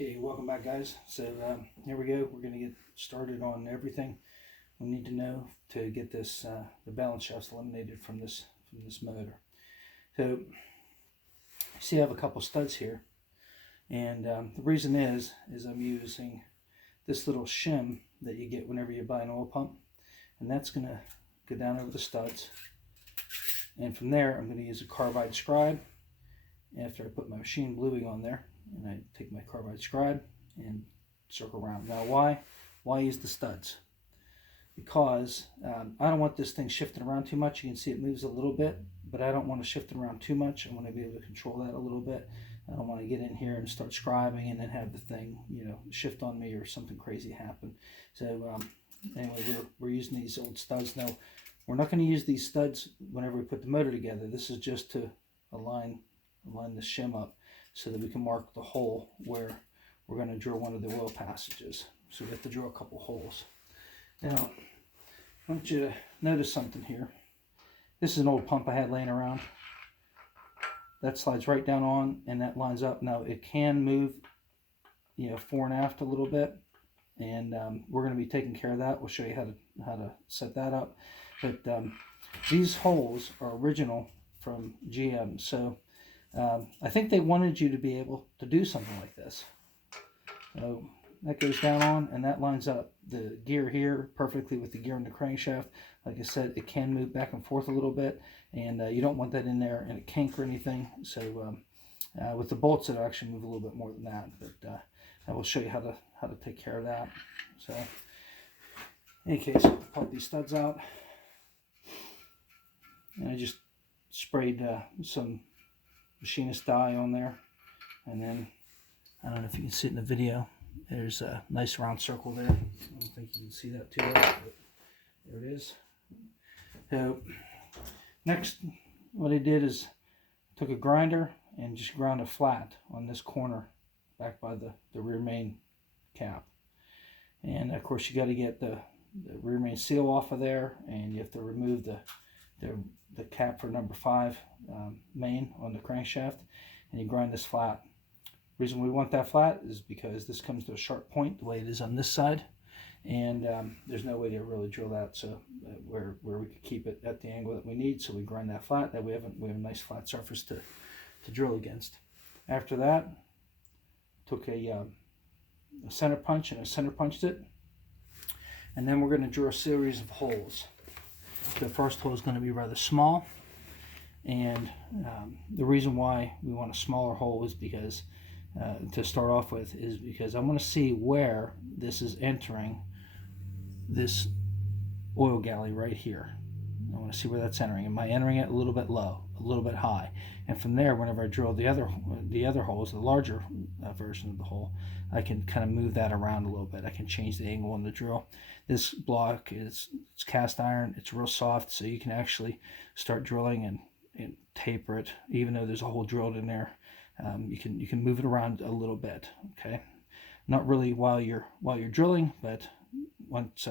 Okay, welcome back, guys. So here we go. We're going to get started on everything we need to know to get this the balance shafts eliminated from this motor. So you see, I have a couple studs here, and the reason is I'm using this little shim that you get whenever you buy an oil pump, and that's going to go down over the studs. And from there, I'm going to use a carbide scribe after I put my machine bluing on there. And I take my carbide scribe and circle around. Now, why use the studs? Because I don't want this thing shifting around too much. You can see it moves a little bit, but I don't want to shift it around too much. I want to be able to control that a little bit. I don't want to get in here and start scribing and then have the thing, shift on me or something crazy happen. So anyway, we're using these old studs. Now, we're not going to use these studs whenever we put the motor together. This is just to align the shim up, so that we can mark the hole where we're going to drill one of the oil passages. So we have to drill a couple holes. Now, I want you to notice something here. This is an old pump I had laying around. That slides right down on, and that lines up. Now, it can move, fore and aft a little bit, and we're going to be taking care of that. We'll show you how to set that up. But these holes are original from GM, so I think they wanted you to be able to do something like this. So that goes down on, and that lines up the gear here perfectly with the gear on the crankshaft. Like I said, it can move back and forth a little bit, and you don't want that in there in a kink or anything. So with the bolts, it'll actually move a little bit more than that. But I will show you how to take care of that. So in any case, I'll pop these studs out, and I just sprayed some machinist dye on there, and then I don't know if you can see it in the video, there's a nice round circle there. I don't think you can see that too well, but there it is. So next, what I did is took a grinder and just ground it flat on this corner back by the rear main cap. And of course, you got to get the rear main seal off of there, and you have to remove the cap for number 5 main on the crankshaft, and you grind this flat. The reason we want that flat is because this comes to a sharp point the way it is on this side, and there's no way to really drill that, so where we could keep it at the angle that we need. So we grind that flat, that we have a nice flat surface to drill against. After that, took a center punch, and I center punched it, and then we're going to drill a series of holes. The first hole is going to be rather small, and the reason why we want a smaller hole is because to start off with is because I want to see where this is entering this oil galley right here. I want to see where that's entering. Am I entering it a little bit low, a little bit high? And from there, whenever I drill the other holes, the larger version of the hole, I can kind of move that around a little bit. I can change the angle on the drill. This block it's cast iron. It's real soft, so you can actually start drilling and taper it, even though there's a hole drilled in there. You can move it around a little bit. Okay, not really while you're drilling, but once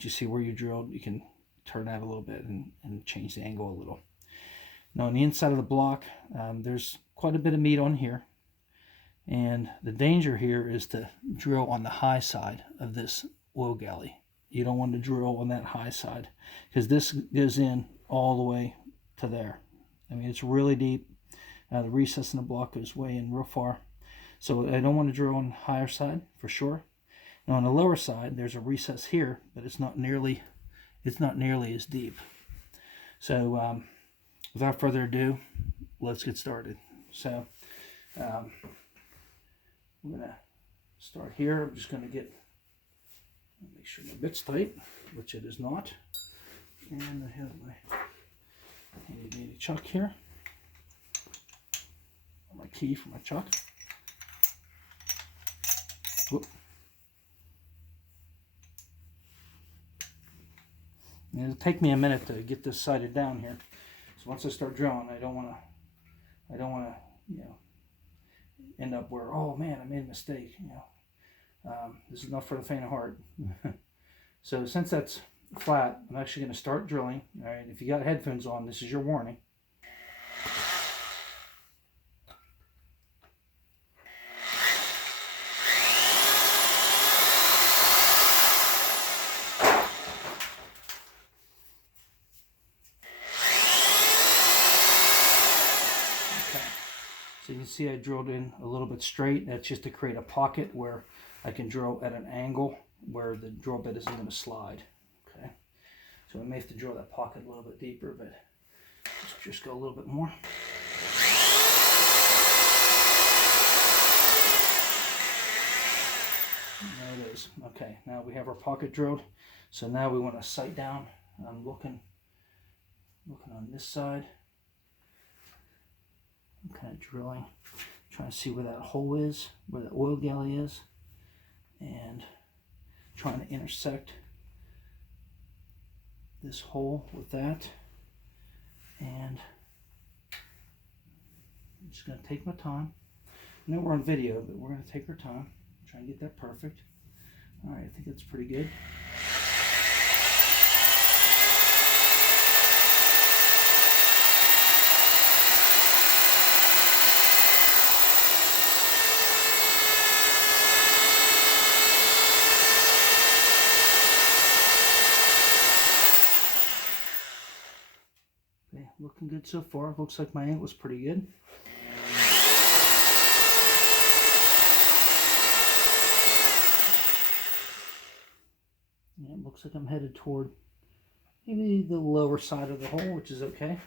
you see where you drilled, you can turn that a little bit and change the angle a little. Now on the inside of the block, there's quite a bit of meat on here, and the danger here is to drill on the high side of this oil galley. You don't want to drill on that high side, because this goes in all the way to there. I mean, it's really deep. The recess in the block goes way in real far, so I don't want to drill on the higher side for sure. Now on the lower side, there's a recess here, but it's not nearly as deep. So without further ado, let's get started. So I'm gonna start here. I'm just gonna make sure my bit's tight, which it is not. And I have my handy dandy chuck here, my key for my chuck. Whoop. And it'll take me a minute to get this sighted down here. So once I start drilling, I don't want to, end up where, oh man, I made a mistake. This is not for the faint of heart. So since that's flat, I'm actually going to start drilling. All right, if you got headphones on, this is your warning. can see, I drilled in a little bit straight. That's just to create a pocket where I can drill at an angle where the drill bit isn't going to slide. Okay, so I may have to drill that pocket a little bit deeper, but let's just go a little bit more. There it is. Okay, now we have our pocket drilled. So now we want to sight down. I'm looking on this side. I'm kind of drilling, trying to see where that hole is, where the oil galley is, and trying to intersect this hole with that. And I'm just going to take my time. I know we're on video, but we're going to take our time, try and get that perfect. All right, I think that's pretty good. Okay, looking good so far. Looks like my angle was pretty good. Yeah, it looks like I'm headed toward maybe the lower side of the hole, which is okay.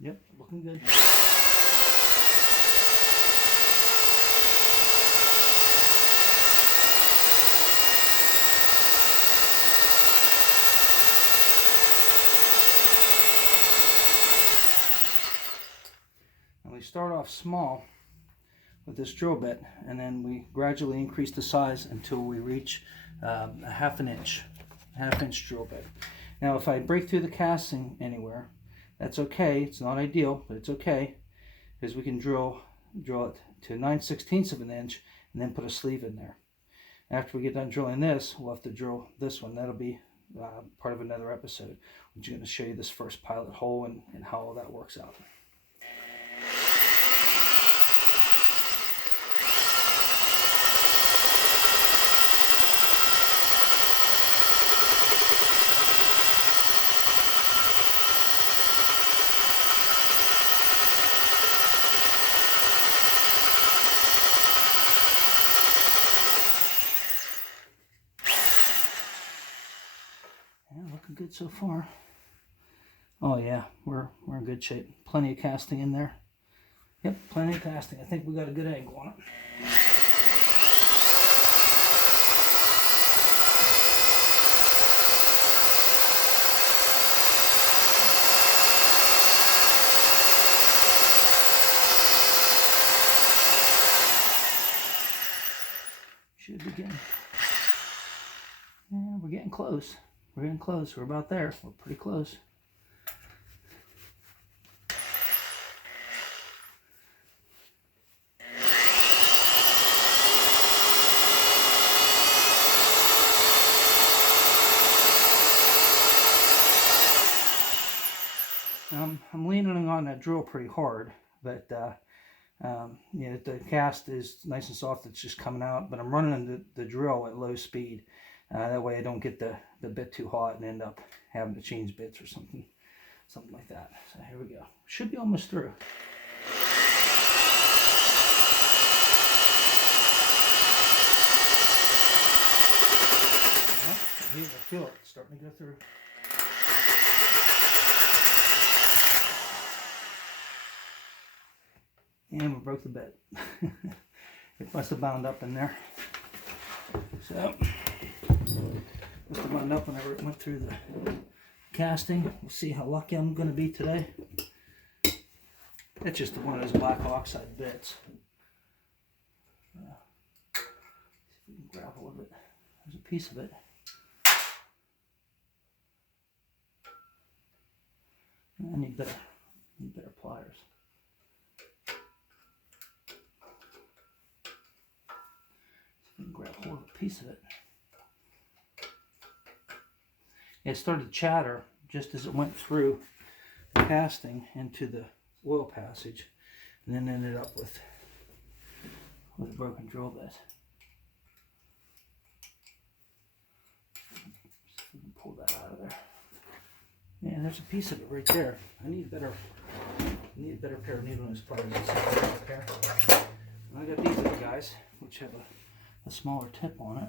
Yep, looking good. We start off small with this drill bit, and then we gradually increase the size until we reach a half inch drill bit. Now if I break through the casting anywhere, that's okay. It's not ideal, but it's okay, because we can drill it to 9/16 of an inch and then put a sleeve in there. After we get done drilling this, we'll have to drill this one. That'll be part of another episode. I'm just going to show you this first pilot hole and how all that works out. Looking good so far. Oh yeah, we're in good shape. Plenty of casting in there. Yep, plenty of casting. I think we got a good angle on it. Should be getting. Yeah, we're getting close. We're getting close. We're about there. We're pretty close. I'm leaning on that drill pretty hard, but you know, the cast is nice and soft. It's just coming out, but I'm running the drill at low speed. That way I don't get the bit too hot and end up having to change bits or something like that. So here we go. Should be almost through. Well, I feel it starting to go through. And we broke the bit. It must have bound up in there. So, must have wound up whenever it went through the casting. We'll see how lucky I'm going to be today. It's just one of those black oxide bits. See if we can grab hold of it. There's a piece of it. I need better pliers. See if we can grab hold of a piece of it. It started to chatter just as it went through the casting into the oil passage, and then ended up with a broken drill bit. See if we can pull that out of there. Yeah, there's a piece of it right there. I need a better pair of needle nose pliers. Pair. And I got these little guys, which have a smaller tip on it.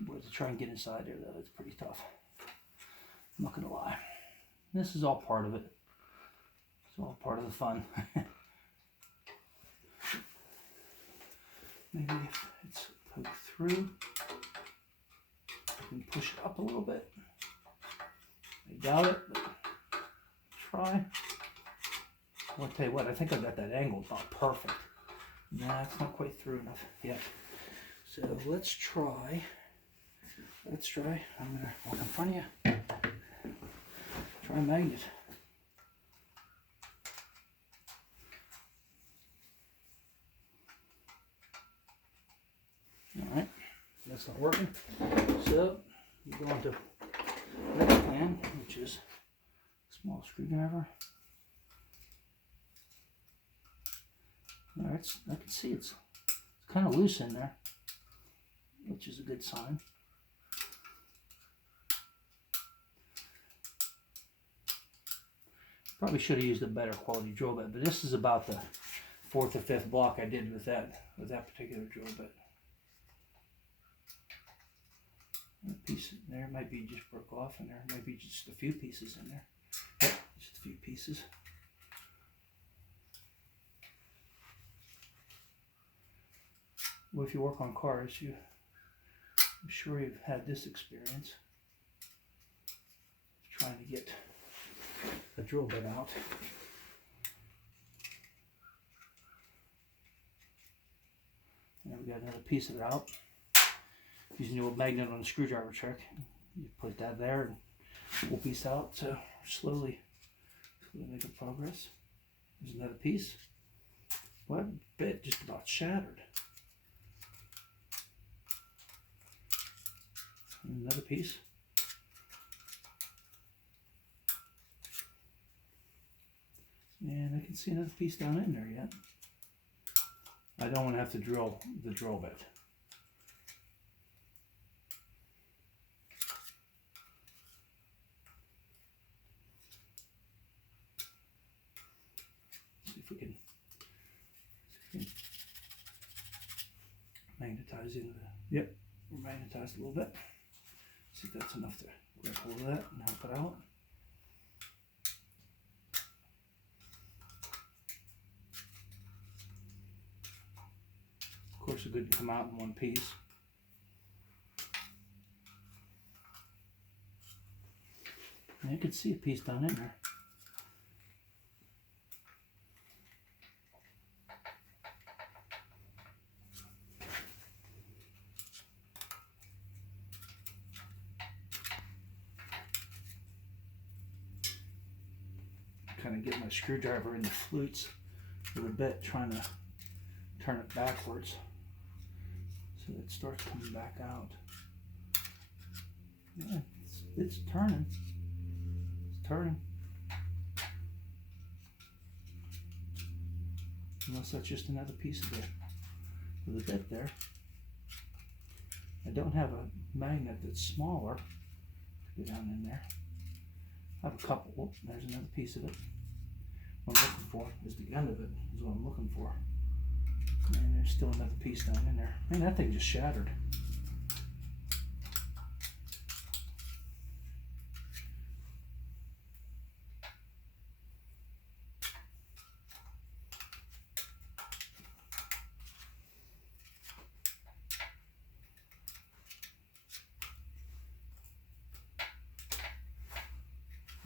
But to try and get inside there, though, it's pretty tough. I'm not gonna lie. This is all part of it. It's all part of the fun. Maybe if it's poked through, I can push it up a little bit. I doubt it, but try. Well, I'll tell you what, I think I got that angle about perfect. Nah, it's not quite through enough yet. So let's try. I'm gonna walk in front of you. Try a magnet. Alright, that's not working. So we go on to the next plan, which is a small screwdriver. Alright, I can see it's kind of loose in there, which is a good sign. Probably should have used a better quality drill bit, but this is about the 4th or 5th block I did with that particular drill bit. A piece in there might be just broke off, and there might be just a few pieces in there. Yep, just a few pieces. Well, if you work on cars, I'm sure you've had this experience, trying to get a drill bit out. And we got another piece of it out. Using the old magnet on the screwdriver trick, you put that there and pull a piece out. So slowly making progress. There's another piece. One bit just about shattered. And another piece. And I can see another piece down in there yet. I don't want to have to drill the drill bit. See if we can magnetize into the, yep, we're magnetized a little bit. See if that's enough to grab hold of that and help it out. Of course, it couldn't come out in one piece. And you can see a piece down in there. Kind of get my screwdriver in the flutes with a bit, trying to turn it backwards so it starts coming back out. Yeah, it's turning. It's turning. Unless that's just another piece of the bit there. I don't have a magnet that's smaller to go down in there. I have a couple. Oh, there's another piece of it. What I'm looking for is the end of it, is what I'm looking for. And there's still another piece down in there. Man, that thing just shattered.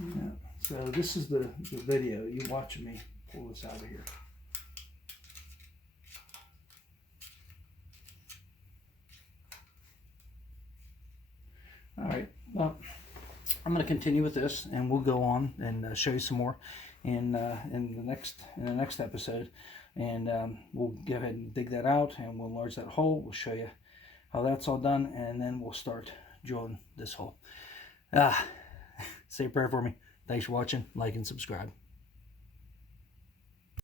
Yeah. So this is the video. You watching me pull this out of here. All right, well, I'm going to continue with this, and we'll go on and show you some more in the next episode, and we'll go ahead and dig that out, and we'll enlarge that hole. We'll show you how that's all done, and then we'll start drilling this hole. Say a prayer for me. Thanks for watching. Like and subscribe.